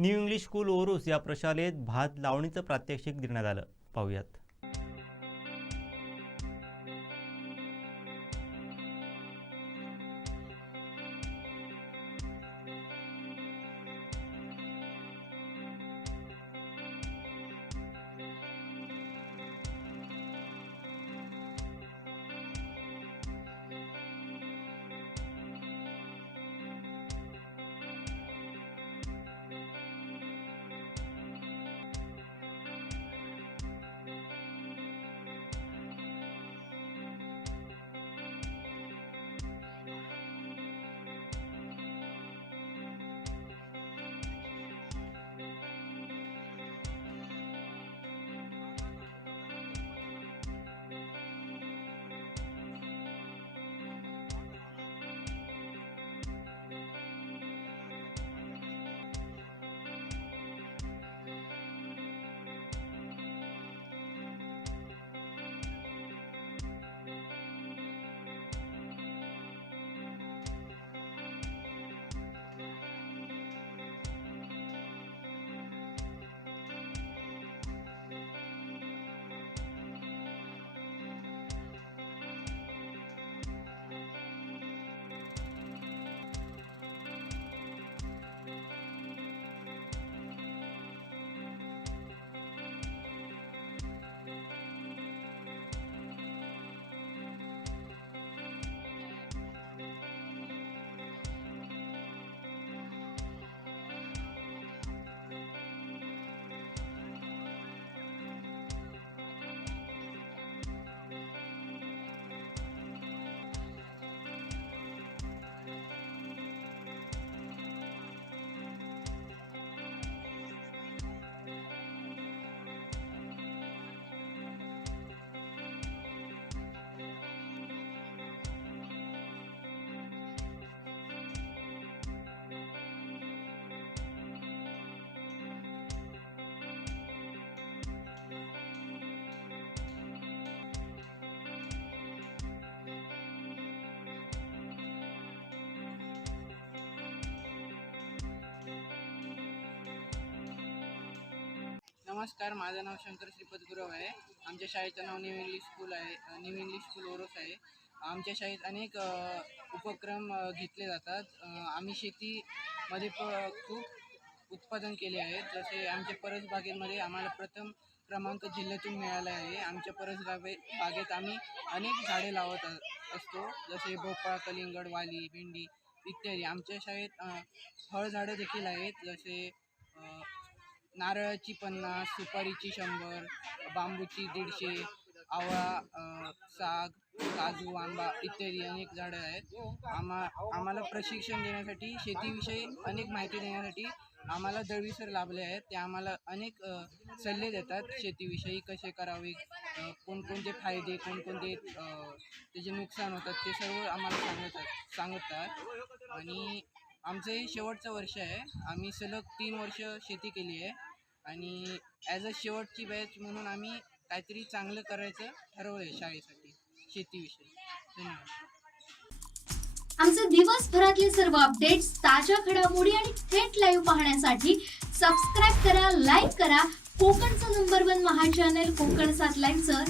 New English school ओरूस या प्रशालेत भात लावणीचं प्रात्यक्षिक देण्यात आलं. पाहूयात. नमस्कार माझं नाव शंकर श्रीपद गुरव आहे. आमच्या शाळेचं नाव न्यू इंग्लिश स्कूल आहे न्यू इंग्लिश स्कूल ओरोस आहे. आमच्या शाळेत अनेक उपक्रम घेतले जातात. आम्ही शेतीमध्ये प खूप उत्पादन केले आहे. जसे आमच्या परस बागेमध्ये आम्हाला प्रथम क्रमांक जिल्ह्यातून मिळाला आहे. आमच्या परस बागे बागेत आम्ही अनेक झाडे लावत असतो. जसे भोपळा कलिंगड वाली भेंडी इत्यादी. आमच्या शाळेत फळझाडं देखील आहेत. जसे नारळाची पन्नास सुपारीची शंभर बांबूची दीडशे आवळा साग काजू आंबा इत्यादी अनेक झाडं आहेत. आम्हा आम्हाला प्रशिक्षण देण्यासाठी शेतीविषयी अनेक माहिती देण्यासाठी आम्हाला दळवी सर लाभले आहेत. ते आम्हाला अनेक सल्ले देतात शेतीविषयी कसे करावे कोणकोणते फायदे कोणकोणते त्याचे नुकसान होतात ते सर्व आम्हाला सांगतात सांगतात. आणि आमचं हे शेवटचं वर्ष आहे. आम्ही सलग तीन वर्ष शेती केली आहे. आणि ॲज अ शेवटची बॅच म्हणून आम्ही काहीतरी चांगलं करायचं ठरवलं आहे शाळेसाठी शेतीविषयी. धन्यवाद. आमचे दिवसभरातले सर्व अपडेट्स ताज्या घडामोडी आणि थेट लाईव्ह पाहण्यासाठी सबस्क्राईब करा लाईक करा. कोकणचं number one Maha channel Konkan सात लाईव्हचं